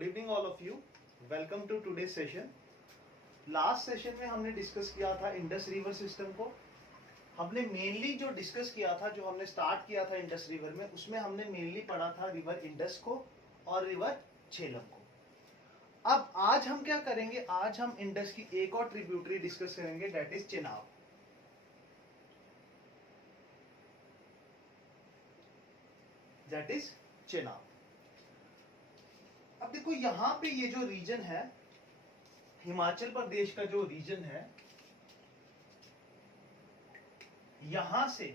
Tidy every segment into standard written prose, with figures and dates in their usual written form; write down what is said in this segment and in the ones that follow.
Good evening all of you, welcome to today session. Last session में हमने discuss किया था इंडस रिवर सिस्टम को। हमने मेनली जो डिस्कस किया था, जो हमने स्टार्ट किया था इंडस रिवर में, उसमें हमने मेनली पढ़ा था रिवर इंडस को और रिवर झेलम को। अब आज हम क्या करेंगे, आज हम इंडस की एक और ट्रिब्यूटरी डिस्कस करेंगे, that is Chenab. That is Chenab. अब देखो यहां पे ये जो रीजन है, हिमाचल प्रदेश का जो रीजन है, यहां से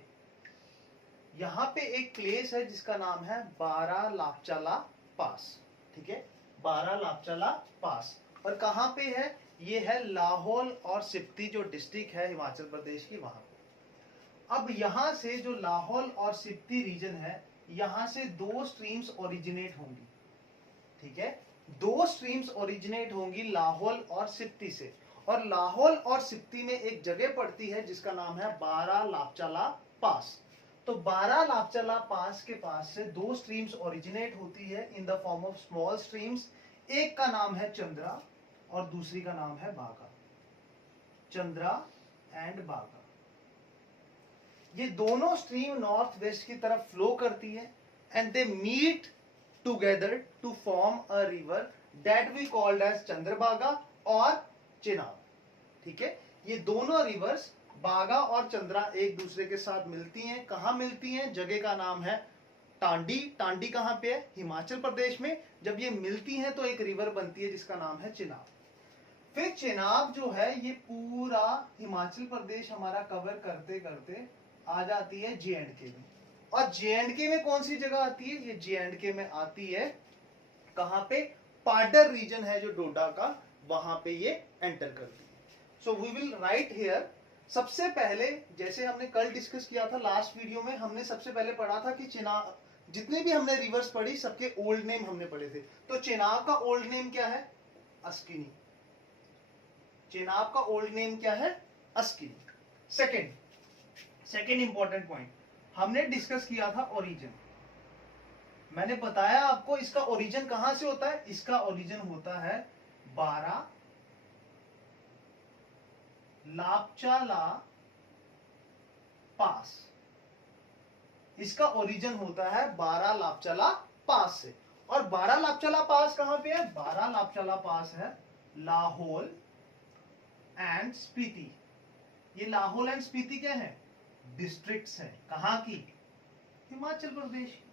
यहां पे एक प्लेस है जिसका नाम है बारालापचाला पास। ठीक है, बारालापचाला पास। और कहां पे है ये? है लाहौल और स्पीति जो डिस्ट्रिक्ट है हिमाचल प्रदेश की, वहां पे। अब यहां से जो लाहौल और स्पीति रीजन है, यहां से दो स्ट्रीम्स ओरिजिनेट होंगी। ठीक है, दो स्ट्रीम्स ओरिजिनेट होंगी लाहौल और स्पीति से। और लाहौल और स्पीति में एक जगह पड़ती है जिसका नाम है बारालापचाला पास। तो बारालापचाला पास के पास से दो स्ट्रीम्स ओरिजिनेट होती है in the form of small streams. एक का नाम है चंद्रा और दूसरी का नाम है बागा। चंद्रा एंड बागा, ये दोनों स्ट्रीम नॉर्थ वेस्ट की तरफ फ्लो करती है and they meet together to form a river that we called as Chandrabhaga और चेनाब। ठीक है, ये दोनों रिवर्स बागा और चंद्रा एक दूसरे के साथ मिलती हैं। कहां मिलती हैं? जगह का नाम है टांडी। टांडी कहां पे है? हिमाचल प्रदेश में। जब ये मिलती हैं तो एक रिवर बनती है जिसका नाम है चेनाब। फिर चेनाब जो है ये पूरा हिमाचल प्रदेश हमारा कवर करते करते आ जाती है जे.एंड.के में। और जे.एंड.के में कौन सी जगह आती है? ये जे.एंड.के में आती है कहां पे? पाडर रीजन है जो डोडा का, वहां पे ये एंटर करती है। So we will write here. सबसे पहले जैसे हमने कल डिस्कस किया था लास्ट वीडियो में, हमने सबसे पहले पढ़ा था कि चेनाब, जितने भी हमने रिवर्स पढ़ी सबके ओल्ड नेम हमने पढ़े थे। तो चेनाब का ओल्ड नेम क्या है? अस्किनी। चेनाब का ओल्ड नेम क्या है? अस्किनी। सेकेंड इंपॉर्टेंट पॉइंट हमने डिस्कस किया था ओरिजिन। मैंने बताया आपको इसका ओरिजिन कहां से होता है। इसका ओरिजिन होता है बारालापचाला पास। इसका ओरिजिन होता है बारालापचाला पास से। और बारालापचाला पास कहां पे है? बारालापचाला पास है लाहौल एंड स्पीति। ये लाहौल एंड स्पीति क्या है? डिस्ट्रिक्ट्स है। कहां की? हिमाचल प्रदेश की।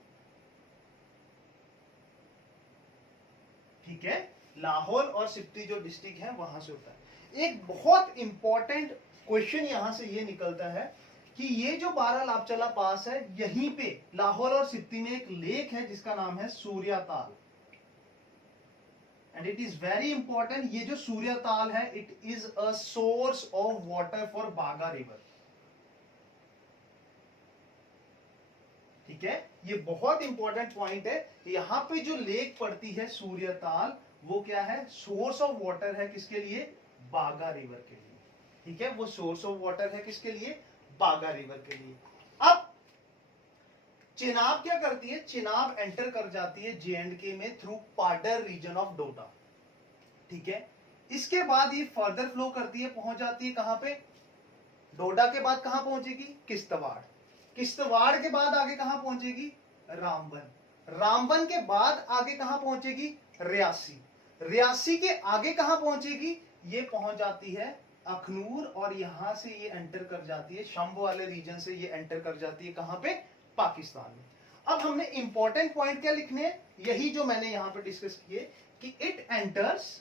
ठीक है, लाहौल और स्पीति जो डिस्ट्रिक्ट है वहां से होता है। एक बहुत इंपॉर्टेंट क्वेश्चन यहां से ये निकलता है कि ये जो बारालापचाला पास है, यहीं पे लाहौल और स्पीति में एक लेक है जिसका नाम है Suryatal. And it is very important. ये जो सूर्याताल है, it is a source of water for Baga river. ठीक है, ये बहुत इंपॉर्टेंट पॉइंट है। यहां पे जो लेक पड़ती है सूर्यताल, वो क्या है? सोर्स ऑफ वाटर है। किसके लिए? बागा रिवर के लिए। ठीक है, वो सोर्स ऑफ वाटर है किसके लिए? बागा रिवर के लिए। अब चेनाब क्या करती है? चेनाब एंटर कर जाती है जे.एंड.के में थ्रू पाडर रीजन ऑफ डोडा। ठीक है, इसके बाद ये फर्दर फ्लो करती है, पहुंच जाती है कहां पे? डोडा के बाद कहां पहुंचेगी? किश्तवाड़। किश्तवाड़ के बाद आगे कहां पहुंचेगी? रामबन। रामबन के बाद आगे कहां पहुंचेगी? रियासी। रियासी के आगे कहां पहुंचेगी? ये पहुंच जाती है अखनूर। और यहां से ये एंटर कर जाती है शंभ वाले रीजन से, ये एंटर कर जाती है कहां पे? पाकिस्तान में। अब हमने इंपॉर्टेंट पॉइंट क्या लिखने हैं? यही जो मैंने यहां पे डिस्कस किए कि it enters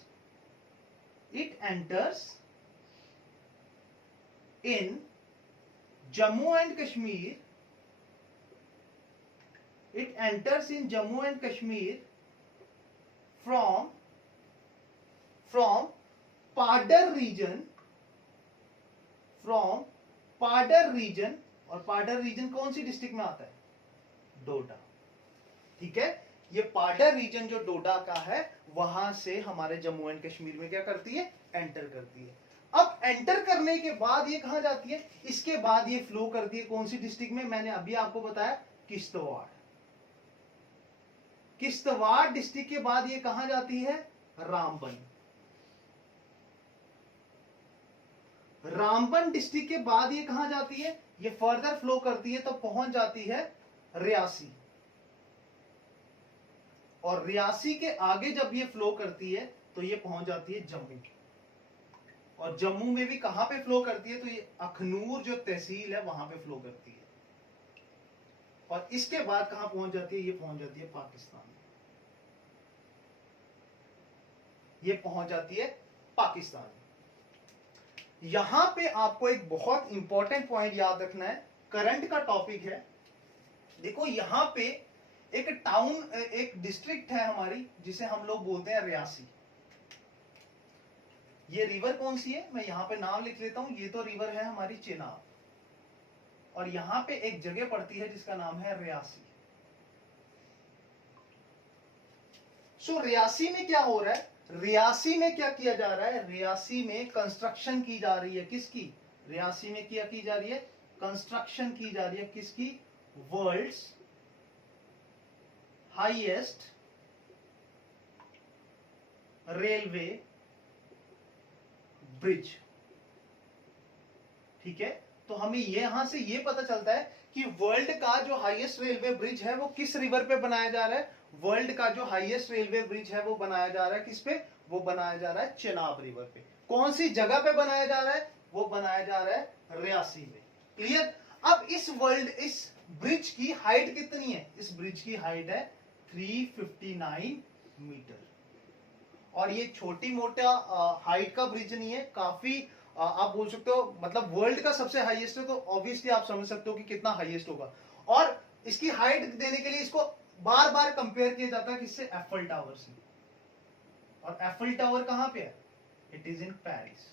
in Jammu and Kashmir. It enters in Jammu and Kashmir from Padar region. From Padar region. और पाडर रीजन कौन सी डिस्ट्रिक्ट में आता है? डोडा। ठीक है, ये पाडर रीजन जो डोडा का है, वहां से हमारे जम्मू एंड कश्मीर में क्या करती है? एंटर करती है। अब एंटर करने के बाद ये कहां जाती है? इसके बाद ये फ्लो करती है कौन सी डिस्ट्रिक्ट में? मैंने अभी आपको बताया किश्तवाड़। किश्तवाड़ डिस्ट्रिक्ट के बाद ये कहां जाती है? रामबन। रामबन डिस्ट्रिक्ट के बाद ये कहां जाती है? ये फर्दर फ्लो करती है तो पहुंच जाती है रियासी। और रियासी के आगे जब ये फ्लो करती है तो ये पहुंच जाती है जम्मू। और जम्मू में भी कहां पे फ्लो करती है? तो ये अखनूर जो तहसील है वहां पे फ्लो करती है। और इसके बाद कहां पहुंच जाती है? ये पहुंच जाती है पाकिस्तान में। ये पहुंच जाती है पाकिस्तान में। यहां पे आपको एक बहुत इंपॉर्टेंट पॉइंट याद रखना है, करंट का टॉपिक है। देखो यहां पे एक टाउन, एक डिस्ट्रिक्ट है हमारी जिसे हम लोग बोलते हैं रियासी। ये रिवर कौन सी है? मैं यहां पे नाम लिख लेता हूं। ये तो रिवर है हमारी चेनाब। और यहां पे एक जगह पड़ती है जिसका नाम है रियासी। सो रियासी में क्या हो रहा है? रियासी में क्या किया जा रहा है? रियासी में कंस्ट्रक्शन की जा रही है। किसकी? रियासी में क्या की जा रही है? कंस्ट्रक्शन की जा रही है। किसकी? World's highest railway bridge. ठीक है, तो हमें यहां से ये पता चलता है कि वर्ल्ड का जो हाईएस्ट रेलवे ब्रिज है वो किस रिवर पे बनाया जा रहा है? वर्ल्ड का जो हाईएस्ट रेलवे ब्रिज है वो बनाया जा रहा है किस पे? वो बनाया जा रहा है चेनाब रिवर पे। कौन सी जगह पे बनाया जा रहा है? वो बनाया जा रहा है रियासी में। क्लियर? अब इस ब्रिज की हाइट कितनी है? इस ब्रिज की हाइट है 359 मीटर। और ये छोटी मोटा हाइट का ब्रिज नहीं है, काफी आप बोल सकते हो, मतलब वर्ल्ड का सबसे हाईएस्ट है, तो ऑब्वियसली आप समझ सकते हो कि कितना हाईएस्ट होगा। और इसकी हाइट देने के लिए इसको बार बार कंपेयर किया जाता है किससे? एफल टावर से। और एफल टावर कहां पे है? It is in Paris.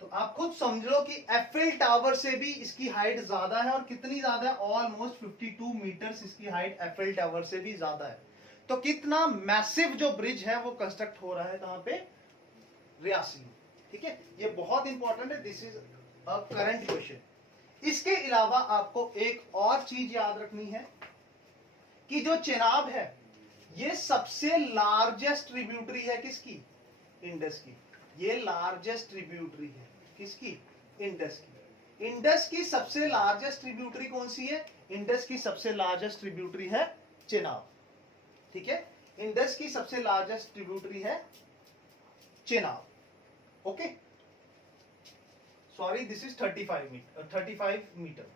तो आप खुद समझ लो कि एफल टावर से भी इसकी हाइट ज्यादा है। और कितनी ज्यादा है? ऑलमोस्ट 52 मीटर्स इसकी हाइट एफल टावर से भी ज्यादा है। तो कितना मैसिव जो ब्रिज है वो कंस्ट्रक्ट हो रहा है कहां पे? रियासी में। ठीक है, ये बहुत इंपॉर्टेंट है। This is a current question. इसके अलावा आपको एक और चीज याद रखनी है कि जो चेनाब है ये सबसे लार्जेस्ट ट्रिब्यूटरी है किसकी? इंडस की। ये लार्जेस्ट ट्रिब्यूटरी है किसकी? इंडस की। इंडस की सबसे लार्जेस्ट ट्रिब्यूटरी कौन सी है? इंडस की सबसे लार्जेस्ट ट्रिब्यूटरी है चेनाब। ठीक है, इंडस की सबसे लार्जेस्ट ट्रिब्यूटरी है Chenab. Okay, sorry, this is 35 meter.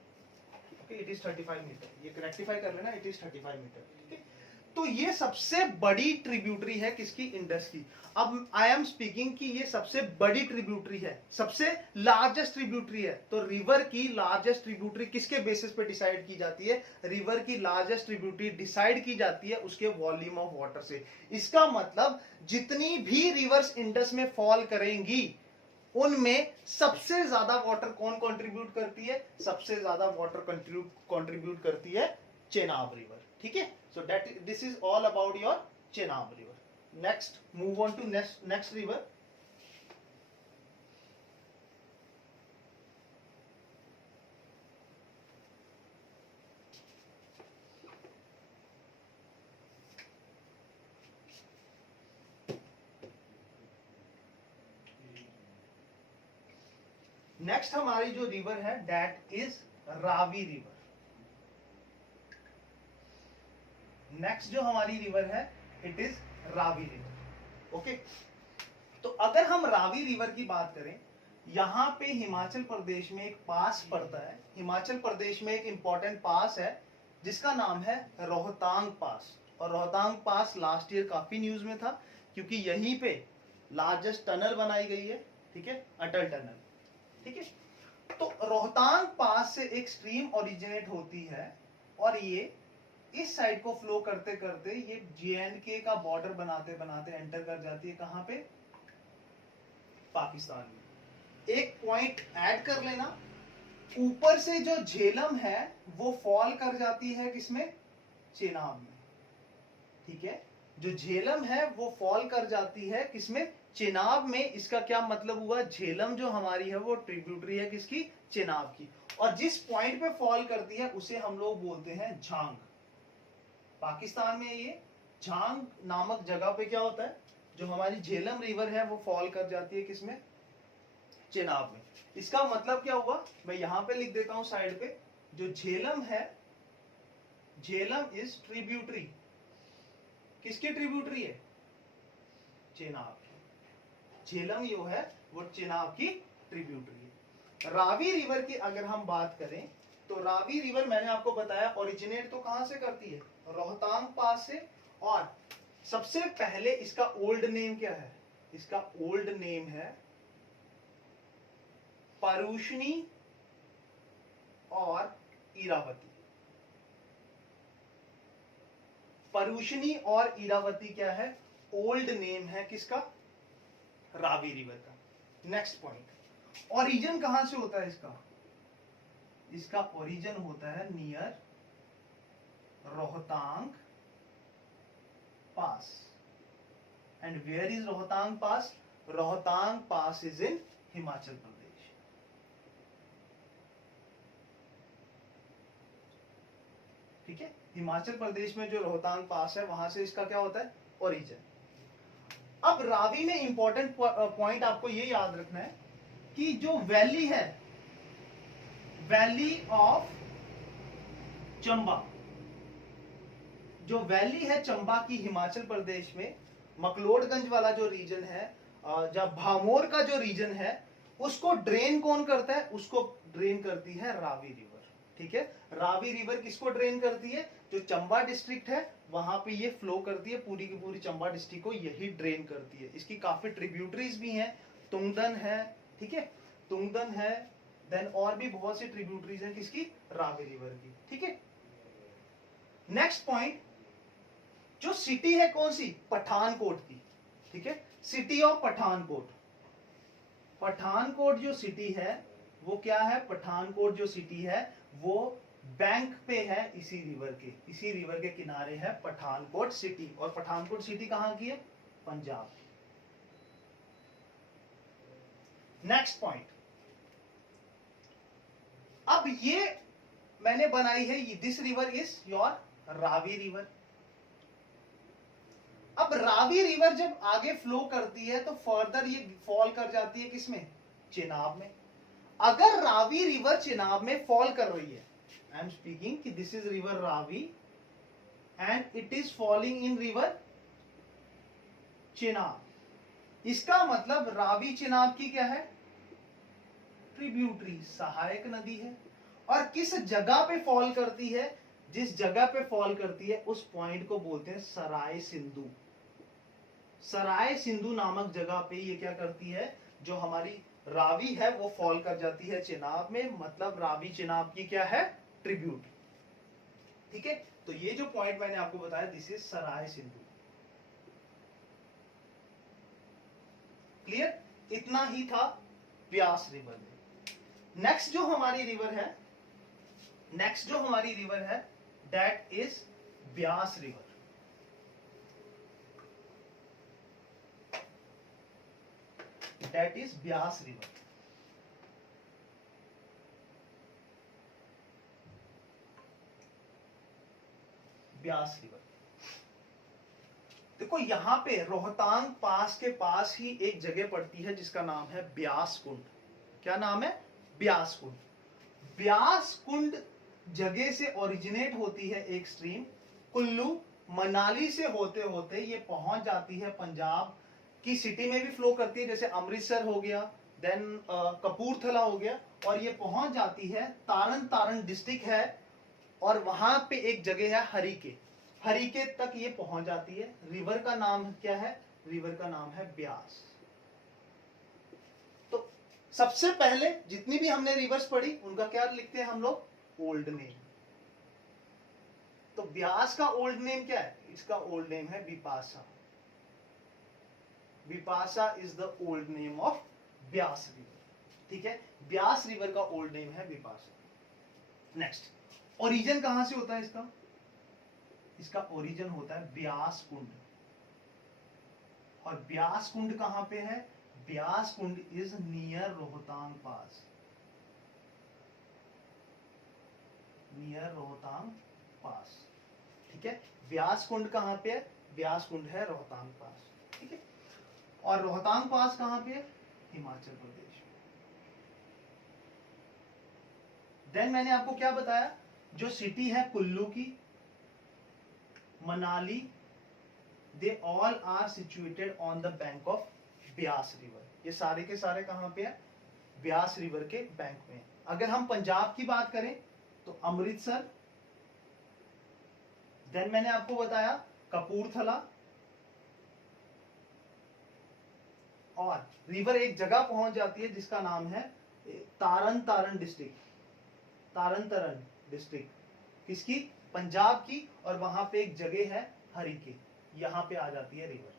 Okay, it is 35 meter. ये रेक्टिफाई कर लेना, इट इज 35 मीटर। ठीक है, तो ये सबसे बड़ी ट्रिब्यूटरी है किसकी? इंडस की। अब आई एम स्पीकिंग कि ये सबसे बड़ी ट्रिब्यूटरी है, सबसे लार्जेस्ट ट्रिब्यूटरी है। तो रिवर की लार्जेस्ट ट्रिब्यूटरी किसके बेसिस पे डिसाइड की जाती है? रिवर की लार्जेस्ट ट्रिब्यूटरी डिसाइड की जाती है उसके वॉल्यूम ऑफ वाटर से। इसका मतलब जितनी भी रिवर्स इंडस में फॉल करेंगी उनमें सबसे ज्यादा वाटर कौन कंट्रीब्यूट करती है? सबसे ज्यादा वाटर कंट्रीब्यूट करती है चेनाब रिवर। ठीक है, so that this is all about your Chenab river. Next, move on to next river. Next हमारी जो रिवर है that is Ravi river. Next जो हमारी रिवर है it is Ravi river. Okay, तो अगर हम रावी रिवर की बात करें, यहां पे हिमाचल प्रदेश में एक पास पड़ता है। हिमाचल प्रदेश में एक इंपॉर्टेंट पास है जिसका नाम है रोहतांग पास। और रोहतांग पास लास्ट ईयर काफी न्यूज में था क्योंकि यहीं पे लार्जेस्ट टनल बनाई गई है। ठीक है, अटल टनल। ठीक है, तो रोहतांग पास से एक स्ट्रीम ओरिजिनेट होती है और ये इस साइड को फ्लो करते करते ये JNK का बॉर्डर बनाते बनाते एंटर कर जाती है कहां पे? पाकिस्तान में। एक पॉइंट ऐड कर लेना, ऊपर से जो झेलम है वो फॉल कर जाती है किसमें? चेनाब में। ठीक है, जो झेलम है वो फॉल कर जाती है किसमें? चेनाब में। इसका क्या मतलब हुआ? झेलम जो हमारी है वो ट्रिब्यूटरी है किसकी? चेनाब की। और जिस पॉइंट पे फॉल करती है उसे हम लोग बोलते हैं झांग। पाकिस्तान में ये झांग नामक जगह पे क्या होता है, जो हमारी झेलम रिवर है वो फॉल कर जाती है किसमें, चेनाब में। इसका मतलब क्या हुआ, मैं यहां पे लिख देता हूं साइड पे, जो झेलम है, झेलम इज ट्रिब्यूटरी, किसकी ट्रिब्यूटरी है, चेनाब की। झेलम जो है वो चेनाब की ट्रिब्यूटरी है। रावी रिवर की अगर हम बात करें तो रावी रिवर मैंने आपको बताया ओरिजिनेट तो कहां से करती है, रोहतांग पास से। और सबसे पहले इसका ओल्ड नेम क्या है, इसका ओल्ड नेम है परुष्णी और इरावती। परुष्णी और इरावती क्या है, ओल्ड नेम है किसका, रावी रिवर का। नेक्स्ट पॉइंट, ओरिजिन कहां से होता है इसका, इसका ओरिजिन होता है near Rohtang pass. And where is Rohtang pass, Rohtang pass is in Himachal Pradesh. ठीक है, हिमाचल प्रदेश में जो रोहतांग पास है वहां से इसका क्या होता है, ओरिजिन। अब रावी में इंपॉर्टेंट पॉइंट आपको ये याद रखना है कि जो वैली है, वैली ऑफ चंबा, जो वैली है चंबा की हिमाचल प्रदेश में, मकलोडगंज वाला जो रीजन है, जब भामोर का जो रीजन है, उसको ड्रेन कौन करता है, उसको ड्रेन करती है रावी रिवर। ठीक है, रावी रिवर किसको ड्रेन करती है, जो चंबा डिस्ट्रिक्ट है वहां पे ये फ्लो करती है, पूरी की पूरी चंबा डिस्ट्रिक्ट को यही ड्रेन करती है। इसकी काफी ट्रिब्यूटरीज भी हैं, तुंगदन है, ठीक है, तुंगदन है, देन और भी बहुत सी ट्रिब्यूटरीज हैं किसकी, रावी रिवर की। ठीक है, नेक्स्ट पॉइंट, जो सिटी है कौन सी, पठानकोट की। ठीक है, सिटी ऑफ पठानकोट, पठानकोट जो सिटी है वो क्या है, पठानकोट जो सिटी है वो बैंक पे है इसी रिवर के, इसी रिवर के किनारे है पठानकोट सिटी। और पठानकोट सिटी कहां की है, पंजाब। नेक्स्ट पॉइंट, अब ये मैंने बनाई है, this river is your Ravi river. अब रावी रिवर जब आगे फ्लो करती है तो फर्दर ये फॉल कर जाती है किसमें, चेनाब में। अगर रावी रिवर चेनाब में फॉल कर रही है, आई एम स्पीकिंग कि this is river Ravi and it is falling in river Chenab, इसका मतलब रावी चेनाब की क्या है, ट्रिब्यूटरी, सहायक नदी है। और किस जगह पे फॉल करती है, जिस जगह पे फॉल करती है उस पॉइंट को बोलते हैं सराय सिंधु। सराय सिंधु नामक जगह पे ये क्या करती है, जो हमारी रावी है वो फॉल कर जाती है चेनाब में, मतलब रावी चेनाब की क्या है, ट्रिब्यूट। ठीक है, तो ये जो पॉइंट मैंने आपको बताया, this is Sarai Sindhu. Clear, इतना ही था ब्यास रिवर में। नेक्स्ट जो हमारी रिवर है, नेक्स्ट जो हमारी रिवर है that is Beas river. That is Beas river. Beas river, देखो यहां पे रोहतांग पास के पास ही एक जगह पड़ती है जिसका नाम है ब्यास कुंड। क्या नाम है, ब्यास कुंड। ब्यास कुंड जगह से ओरिजिनेट होती है एक स्ट्रीम, कुल्लू मनाली से होते होते ये पहुंच जाती है पंजाब की सिटी में भी फ्लो करती है, जैसे अमृतसर हो गया, देन कपूरथला हो गया, और ये पहुंच जाती है तारन, तारन डिस्ट्रिक्ट है, और वहां पे एक जगह है हरिके, हरिके तक ये पहुंच जाती है। रिवर का नाम क्या है, रिवर का नाम है ब्यास। तो सबसे पहले जितनी भी हमने रिवर्स पढ़ी उनका क्या लिखते हैं हम लोग, ओल्ड नेम। तो ब्यास का ओल्ड नेम क्या है, इसका ओल्ड नेम है Bipasha. Bipasha is the old name of Beas river. ठीक है, ब्यास रिवर का ओल्ड नेम है बिपाशा। नेक्स्ट, ओरिजिन कहां से होता है इसका, इसका ओरिजिन होता है ब्यास कुंड। और ब्यास कुंड कहां पे है, Beas Kund is near Rohtang pass, near Rohtang pass. ठीक है, व्यास कुंड कहाँ पे है? व्यास कुंड है रोहतांग पास, ठीक है। और रोहतांग पास कहाँ पे है? हिमाचल प्रदेश। देन मैंने आपको क्या बताया, जो सिटी है कुल्लू की, Manali, they all are situated on the bank of Beas river. ये सारे के सारे कहां पे है? ब्यास रिवर के बैंक में। अगर हम पंजाब की बात करें तो अमृतसर, देन मैंने आपको बताया कपूरथला, और रिवर एक जगह पहुंच जाती है जिसका नाम है तारन तारण डिस्ट्रिक्ट, तारन तारण डिस्ट्रिक्ट किसकी? पंजाब की। और वहां पे एक जगह है हरिके, यहां पे आ जाती है river.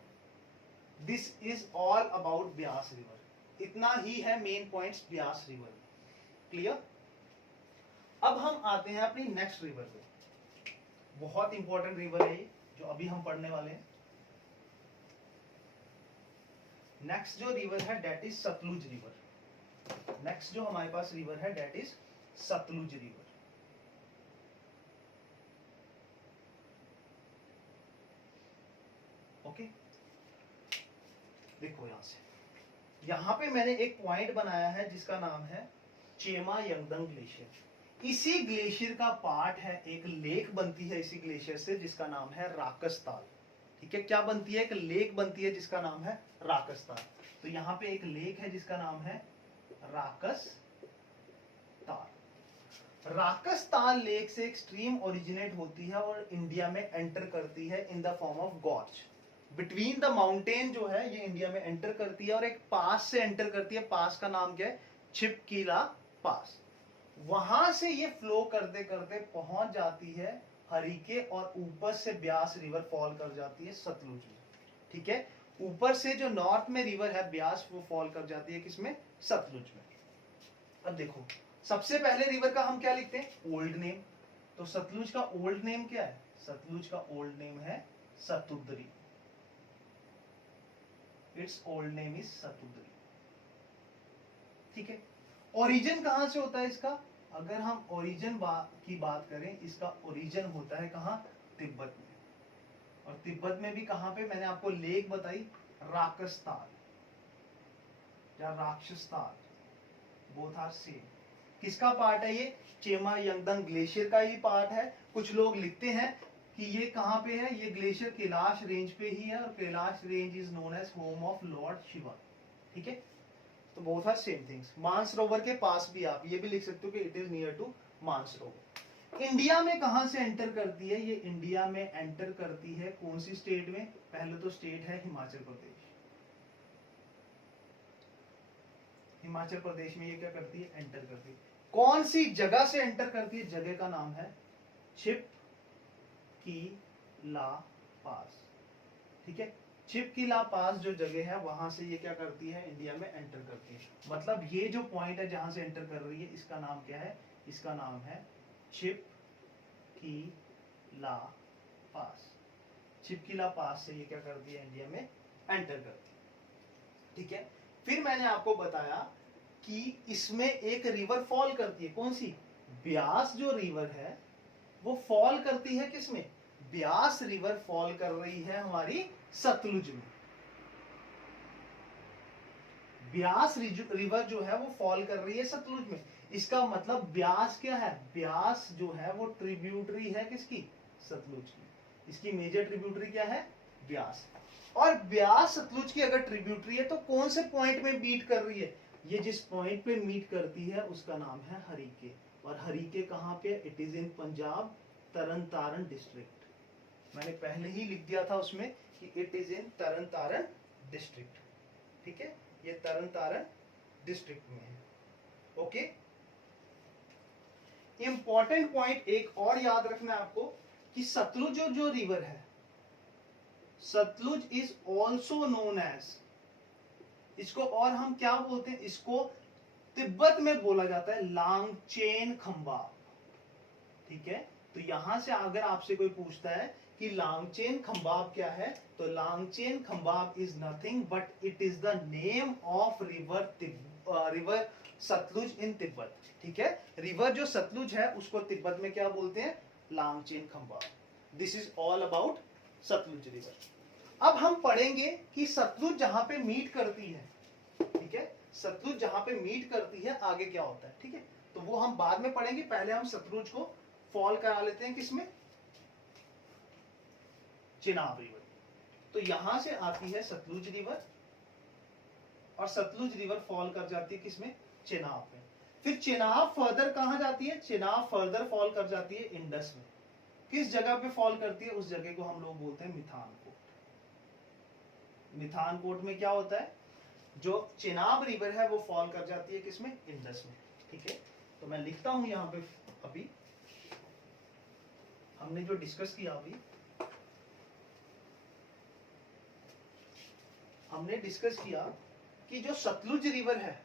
This is all about Beas river. इतना ही है main points Beas river. Clear? अब हम आते हैं अपनी नेक्स्ट रिवर पे। बहुत इंपॉर्टेंट रिवर है ये, जो अभी हम पढ़ने वाले हैं। नेक्स्ट जो रिवर है that is Sutlej river. Next जो हमारे पास रिवर है that is Sutlej river. Okay, देखो यहां से, यहां पे मैंने एक पॉइंट बनाया है जिसका नाम है चेमा यंगदंग ग्लेशियर। इसी ग्लेशियर का पार्ट है, एक लेक बनती है इसी ग्लेशियर से जिसका नाम है राकस-ताल। ठीक है, क्या बनती है? एक लेक बनती है जिसका नाम है राकस-ताल। तो यहाँ पे एक लेक है जिसका नाम है राकस-ताल। राकस-ताल लेक से एक स्ट्रीम ओरिजिनेट होती है और इंडिया में एंटर करती है in the form of gorge. Between the mountain जो है ये इंडिया में एंटर करती है और एक पास से एंटर करती है। पास का नाम क्या है? छिपकीला पास। वहां से ये फ्लो करते करते पहुंच जाती है हरिके, और ऊपर से ब्यास रिवर फॉल कर जाती है सतलुज में। ठीक है, ऊपर से जो नॉर्थ में रिवर है ब्यास, वो फॉल कर जाती है किसमें? सतलुज में। अब देखो, सबसे पहले रिवर का हम क्या लिखते हैं? Old name. तो सतलुज का ओल्ड नेम क्या है? सतलुज का ओल्ड नेम है Satudri. It's old name is Satudri. ठीक है, ओरिजिन कहां से होता है इसका? अगर हम ओरिजिन की बात करें, इसका ओरिजिन होता है कहां? तिब्बत में। और तिब्बत में भी कहां पे? मैंने आपको लेक बताई, राकस-ताल या राक्षस-ताल, बोथ आर सेम। किसका पार्ट है ये? चेमा यंगदंग ग्लेशियर का ही पार्ट है। कुछ लोग लिखते हैं कि ये कहां पे है? ये ग्लेशियर कैलाश रेंज पे ही है, और Kailash range is known as home of lord Shiva. ठीक है, तो both are same things. Mansarovar के पास भी आप ये भी लिख सकते हो कि it is near to Mansarovar. India में कहां से एंटर करती है? ये इंडिया में एंटर करती है कौन सी स्टेट में? पहले तो स्टेट है हिमाचल प्रदेश। हिमाचल प्रदेश में ये क्या करती है? एंटर करती है। कौन सी जगह से एंटर करती है? जगह का नाम है छिपकीला पास। ठीक है, छिपकीला पास जो जगह है वहां से ये क्या करती है? इंडिया में एंटर करती है। मतलब ये जो पॉइंट है जहां से एंटर कर रही है, इसका नाम क्या है? इसका नाम है छिपकीला पास। छिपकीला पास से ये क्या करती है? इंडिया में एंटर करती है। ठीक है, फिर मैंने आपको बताया कि इसमें एक रिवर फॉल करती है। कौन सी? ब्यास जो रिवर है वो फॉल करती है किसमें? ब्यास रिवर फॉल कर रही है हमारी सतलुज में। ब्यास रिवर जो है वो फॉल कर रही है सतलुज में। इसका मतलब ब्यास क्या है? ब्यास जो है वो ट्रिब्यूटरी है किसकी? सतलुज की। इसकी मेजर ट्रिब्यूटरी क्या है? ब्यास। और ब्यास सतलुज की अगर ट्रिब्यूटरी है तो कौन से पॉइंट में मीट कर रही है? ये जिस पॉइंट पे मीट करती है उसका नाम है हरिके। और हरिके कहां पे? It is in Punjab, Tarn Taran district. मैंने पहले ही लिख दिया था उसमें कि it is in Tarn Taran district. ठीक है, ये तरन तारण डिस्ट्रिक्ट में है। ओके, इंपॉर्टेंट पॉइंट एक और याद रखना है आपको कि सतलुज जो रिवर है, Sutlej is also known as, इसको और हम क्या बोलते हैं? इसको तिब्बत में बोला जाता है लांगचेन खंबाब। ठीक है, तो यहां से अगर आपसे कोई पूछता है कि लांगचेन खंबाब क्या है, तो Langchen Khambab is nothing but it is the name of river Sutlej in Tibet. ठीक है, रिवर जो सतलुज है उसको तिब्बत में क्या बोलते हैं? Langchen Khambab. This is all about Sutlej river. अब हम पढ़ेंगे कि सतलुज जहां पे मीट करती है, ठीक है, सतलुज जहां पे मीट करती है आगे क्या होता है, ठीक है, तो वो हम बाद में पढ़ेंगे. पहले हम सतलुज को फॉल करा लेते हैं किसमें, चेनाब रिवर. तो यहां से आती है सतलुज रिवर और सतलुज रिवर फॉल कर जाती है किसमें, चेनाब में. फिर चेनाब फर्दर कहां जाती है, चेनाब फर्दर फॉल कर जाती है इंडस में. किस जगह पे फॉल करती है, उस जगह को हम लोग बोलते हैं मिथानकोट. मिथानकोट में क्या होता है, जो चेनाब रिवर है वो फॉल कर जाती है किसमें, इंडस में. ठीक है, तो मैं लिखता हूं यहां पे, अभी हमने जो डिस्कस किया, अभी हमने डिस्कस किया कि जो सतलुज रिवर है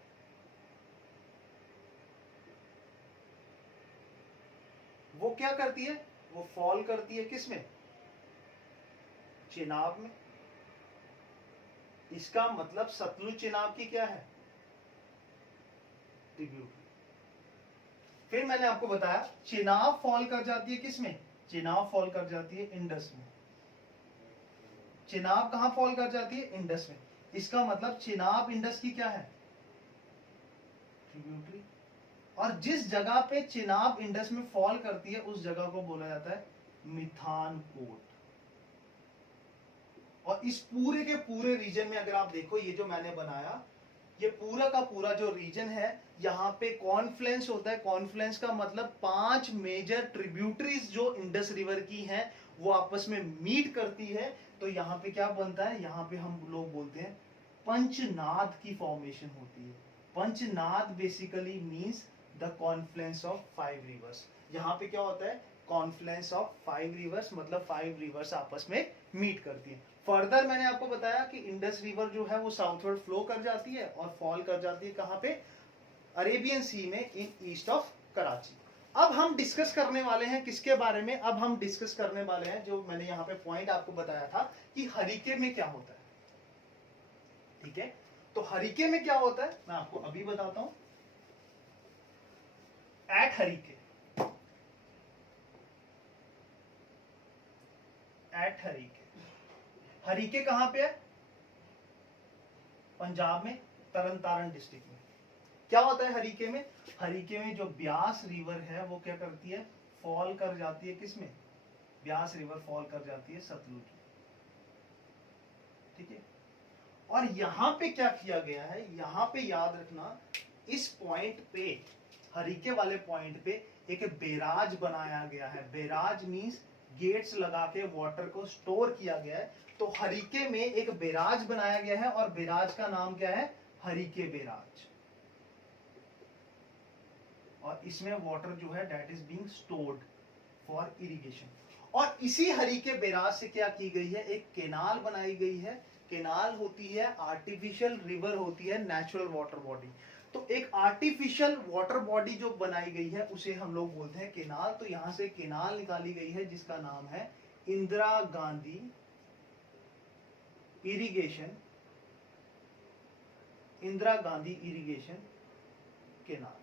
वो क्या करती है, वो फॉल करती है किसमें, चेनाब में. इसका मतलब सतलुज चेनाब की क्या है, ट्रिब्यूटरी. फिर मैंने आपको बताया चेनाब फॉल कर जाती है किसमें, चेनाब फॉल कर जाती है इंडस में. चेनाब कहां फॉल कर जाती है, इंडस में. इसका मतलब चेनाब इंडस की क्या है, ट्रिब्यूटरी. और जिस जगह पे चेनाब इंडस में फॉल करती है उस जगह को बोला जाता है मिथानकोट. और इस पूरे के पूरे रीजन में अगर आप देखो, ये जो मैंने बनाया, ये पूरा का पूरा जो रीजन है, यहाँ पे कॉन्फ्लुएंस होता है. कॉन्फ्लुएंस का मतलब 5 मेजर ट्रिब्यूटरीज जो इंडस रिवर की हैं वो आपस में मीट करती है. तो यहाँ पे क्या बनता है, यहाँ पे हम लोग बोलते हैं पंचनाद की फॉर्मेशन होती है. Panchnad basically means the confluence of 5 rivers. यहाँ पे क्या होता है, कॉन्फ्लुएंस ऑफ 5 रिवर्स, मतलब 5 रिवर्स आपस में मीट करती है. फर्दर मैंने आपको बताया कि इंडस रिवर जो है वो साउथवर्ड फ्लो कर जाती है और फॉल कर जाती है कहां पे, अरेबियन सी में, इन ईस्ट ऑफ कराची. अब हम डिस्कस करने वाले हैं किसके बारे में, अब हम डिस्कस करने वाले हैं जो मैंने यहाँ पे पॉइंट आपको बताया था कि हरीके में क्या होता है. ठीक है, तो हरीके में क्या होता है मैं आपको अभी बताता हूं. एट हरीके, एट हरीके, हरीके कहां पे है, पंजाब में, तरन तारण डिस्ट्रिक्ट में. क्या होता है हरीके में, हरीके में जो ब्यास रिवर है वो क्या करती है, फॉल कर जाती है किसमें, ब्यास रिवर फॉल कर जाती है सतलुज में. ठीक है, और यहां पे क्या किया गया है, यहां पे याद रखना, इस पॉइंट पे, हरीके वाले पॉइंट पे एक बैराज बनाया गया है. बैराज मींस गेट्स लगा के वाटर को स्टोर किया गया है. तो हरीके में एक बैराज बनाया गया है और बैराज का नाम क्या है, हरीके बैराज. और इसमें वाटर जो है that is being stored for irrigation. और इसी हरीके बैराज से क्या की गई है, एक केनाल बनाई गई है. केनाल होती है आर्टिफिशियल, रिवर होती है नेचुरल वाटर बॉडी. तो एक आर्टिफिशियल वाटर बॉडी जो बनाई गई है उसे हम लोग बोलते हैं केनाल. तो यहां से केनाल निकाली गई है जिसका नाम है Indira Gandhi irrigation, Indira Gandhi irrigation canal.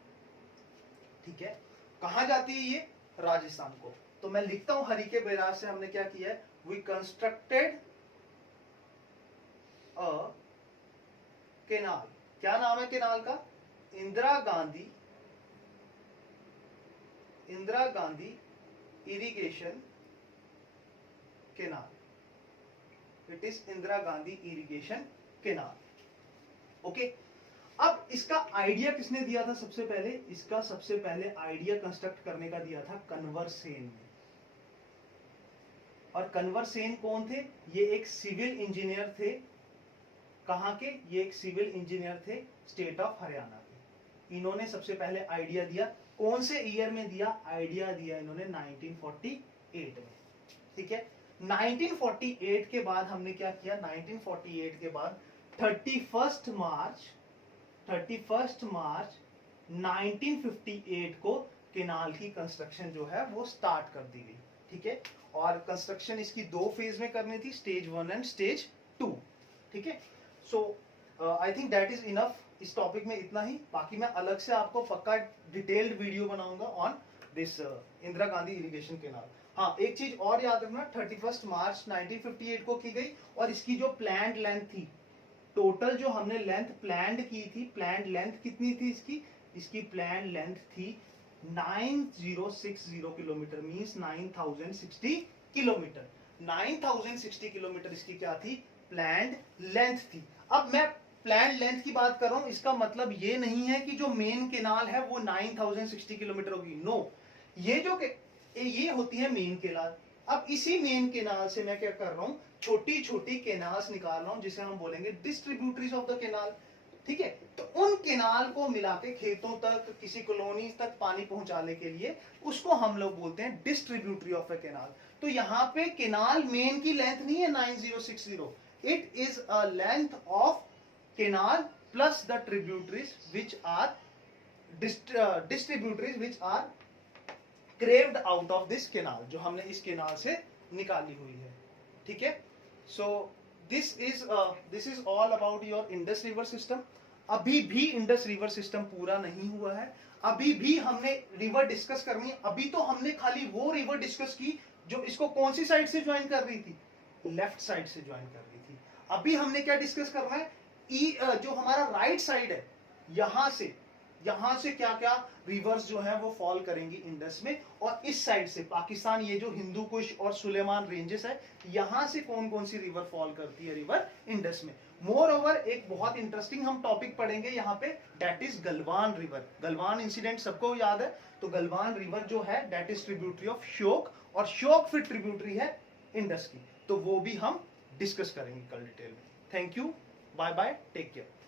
ठीक है, कहां जाती है ये, राजस्थान को. तो मैं लिखता हूं हरीके बैराज से हमने क्या किया है, वी कंस्ट्रक्टेड अ केनाल. क्या नाम है केनाल का, Indira Gandhi, Indira Gandhi irrigation canal. It is Indira Gandhi irrigation canal. Okay, अब इसका आइडिया किसने दिया था, सबसे पहले इसका सबसे पहले आइडिया कंस्ट्रक्ट करने का दिया था कन्वर सेन ने. और कन्वर सेन कौन थे, ये एक सिविल इंजीनियर थे. कहां के, ये एक सिविल इंजीनियर थे स्टेट ऑफ हरियाणा के. इन्होंने सबसे पहले आइडिया दिया. कौन से ईयर में दिया, आइडिया दिया इन्होंने 1948 में. ठीक है, 1948 के बाद हमने क्या किया, 1948 के बाद 31 मार्च 1958 को केनाल की कंस्ट्रक्शन जो है वो स्टार्ट कर दी गई. ठीक है, और कंस्ट्रक्शन इसकी 2 फेज में करनी थी, स्टेज 1 एंड स्टेज 2. ठीक है, so I think that is enough. इस टॉपिक में इतना ही. बाकी मैं अलग से आपको पक्का डिटेल्ड वीडियो बनाऊंगा on this Indira Gandhi irrigation canal. हाँ, एक चीज और याद रखना, 31 मार्च 1958 को की गई, और इसकी जो प्लान्ड लेंथ थी, टोटल जो हमने लेंथ प्लान्ड की थी, प्लान्ड लेंथ कितनी थी इसकी? इसकी प्लान्ड लेंथ थी 9060 किलोमीटर, मींस 9060 किलोमीटर। 9060 किलोमीटर इसकी क्या थी? प्लान्ड लेंथ थी। अब मैं प्लान्ड लेंथ की बात कर रहा हूं, इसका मतलब ये नहीं है कि जो मेन केनाल है वो 9060 किलोमीटर होगी। नो, ये होती है मेन केनाल। अब इसी मेन केनाल से मैं क्या कर रहा हूं, छोटी छोटी केनाल्स निकाल रहा हूं, जिसे हम बोलेंगे डिस्ट्रीब्यूटरीज ऑफ द केनाल। ठीक है, तो उन केनाल को मिला के खेतों तक, किसी कॉलोनी तक पानी पहुंचाने के लिए, उसको हम लोग बोलते हैं डिस्ट्रीब्यूटरी ऑफ अ केनाल। तो यहाँ पे केनाल मेन की लेंथ नहीं है 9060, it is a length of canal plus the tributaries which are distributaries which are carved out of this canal, जो हमने इस केनाल से निकाली हुई है। ठीक है, so this is all about your Indus river system. अभी भी इंडस रिवर सिस्टम पूरा नहीं हुआ है, अभी भी हमने रिवर डिस्कस करनी है। अभी तो हमने खाली वो रिवर डिस्कस की जो इसको कौन सी साइड से ज्वाइन कर रही थी? लेफ्ट साइड से ज्वाइन कर रही थी। अभी हमने क्या डिस्कस करना है? जो हमारा राइट साइड है, यहां से क्या क्या रिवर्स जो है वो फॉल करेंगी इंडस में, और इस साइड से पाकिस्तान, ये जो हिंदू कुश और सुलेमान रेंजेस है, यहां से कौन कौन सी रिवर फॉल करती है रिवर इंडस में। मोर ओवर एक बहुत इंटरेस्टिंग हम टॉपिक पढ़ेंगे यहाँ पे, that is Galwan river. Galwan incident सबको याद है, तो गलवान रिवर जो है that is tributary of Shyok, और श्योक फिर ट्रिब्यूटरी है इंडस की, तो वो भी हम डिस्कस करेंगे कल डिटेल में। Thank you, bye bye, take care.